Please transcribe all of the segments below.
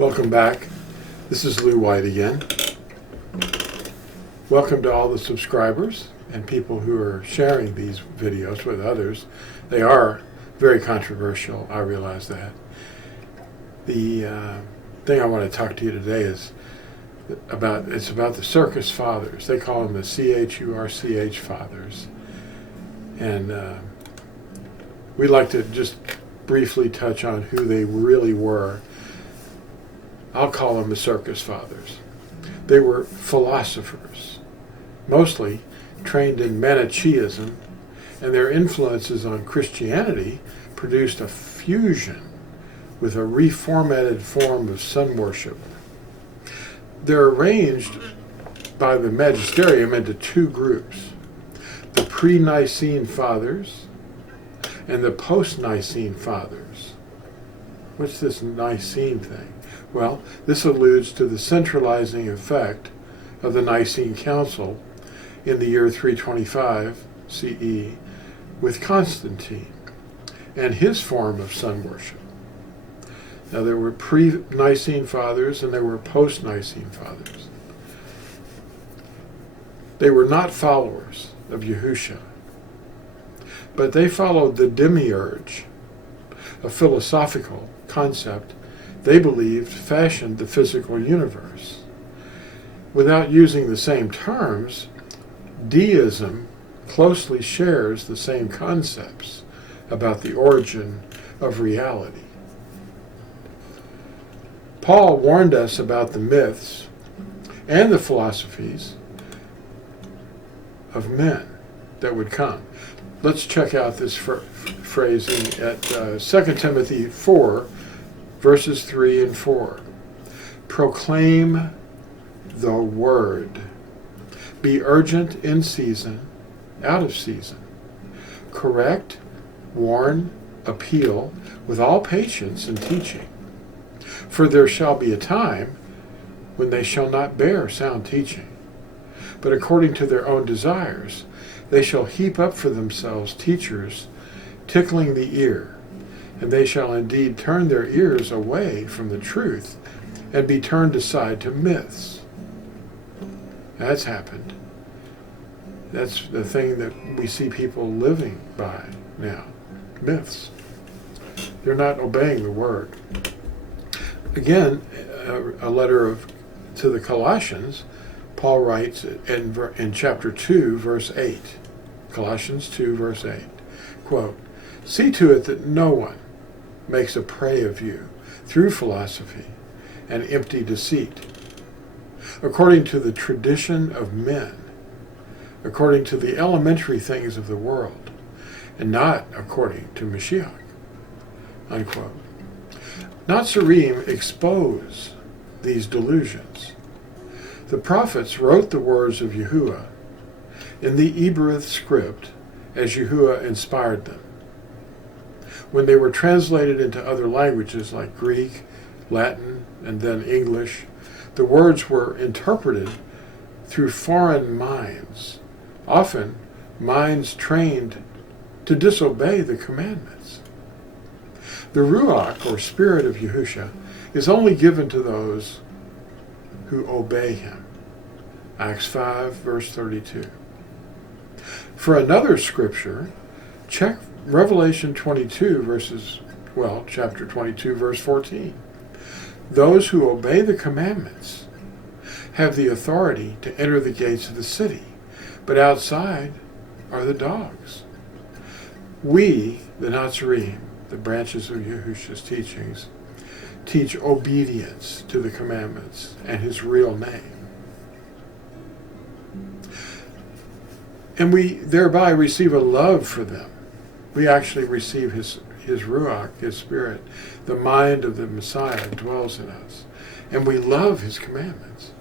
Welcome back. This is Lew White again. Welcome to all the subscribers and people who are sharing these videos with others. They are very controversial, I realize that. The thing I want to talk to you today is about the circus fathers. They call them the CHURCH fathers. And we'd like to just briefly touch on who they really were. I'll call them the circus fathers. They were philosophers, mostly trained in Manichaeism, and their influences on Christianity produced a fusion with a reformatted form of sun worship. They're arranged by the magisterium into two groups: the pre-Nicene fathers and the post-Nicene fathers. What's this Nicene thing? Well, this alludes to the centralizing effect of the Nicene Council in the year 325 CE with Constantine and his form of sun worship. Now, there were pre-Nicene fathers and there were post-Nicene fathers. They were not followers of Yahusha, but they followed the DEMIURGE, a philosophical concept they believed fashioned the physical universe. Without using the same terms, deism closely shares the same concepts about the origin of reality. Paul warned us about the myths and the philosophies of men that would come. Let's check out this phrasing at 2 Timothy 4, verses 3 and 4. Proclaim the word. Be urgent in season, out of season. Correct, warn, appeal with all patience and teaching. For there shall be a time when they shall not bear sound teaching, but according to their own desires they shall heap up for themselves teachers, tickling the ear. And they shall indeed turn their ears away from the truth and be turned aside to myths. That's happened. That's the thing that we see people living by now. Myths. They're not obeying the word. Again, a letter to the Colossians, Paul writes in chapter 2, verse 8. Colossians 2, verse 8. Quote, "See to it that no one makes a prey of you through philosophy and empty deceit, according to the tradition of men, according to the elementary things of the world, and not according to Mashiach." Unquote. Natsarim expose these delusions. The prophets wrote the words of Yahuah in the Hebrew script as Yahuah inspired them. When they were translated into other languages like Greek, Latin, and then English, the words were interpreted through foreign minds, often minds trained to disobey the commandments. The Ruach, or Spirit of Yahusha, is only given to those who obey him. Acts 5, verse 32. For another scripture, check Revelation 22, chapter 22, verse 14. Those who obey the commandments have the authority to enter the gates of the city, but outside are the dogs. We, the Natsarim, the branches of Yahusha's teachings, teach obedience to the commandments and his real name. And we thereby receive a love for them. We actually receive his Ruach, his Spirit. The mind of the Messiah dwells in us. And we love his commandments.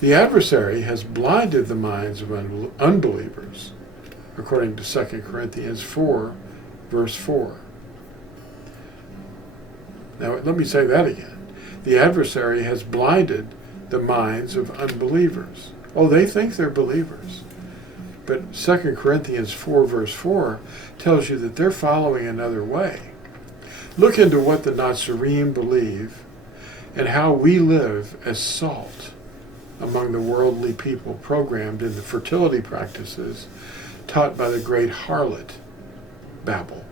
The adversary has blinded the minds of unbelievers, according to 2 Corinthians 4, verse 4. Now, let me say that again. The adversary has blinded the minds of unbelievers. Oh, they think they're believers. But 2 Corinthians 4, verse 4 tells you that they're following another way. Look into what the Natsarim believe and how we live as salt among the worldly people programmed in the fertility practices taught by the great harlot, Babel.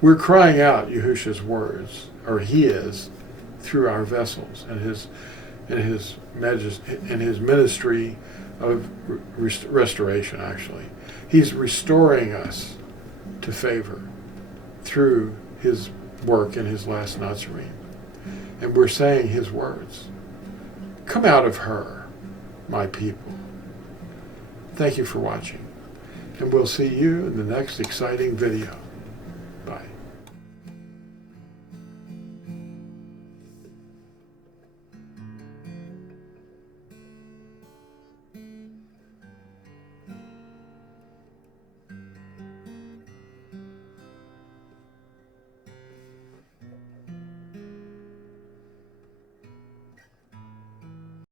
We're crying out Yahusha's words, or he is, through our vessels and his ministry of restoration, actually. He's restoring us to favor through his work in his last Natsarim. And we're saying his words. Come out of her, my people. Thank you for watching. And we'll see you in the next exciting video.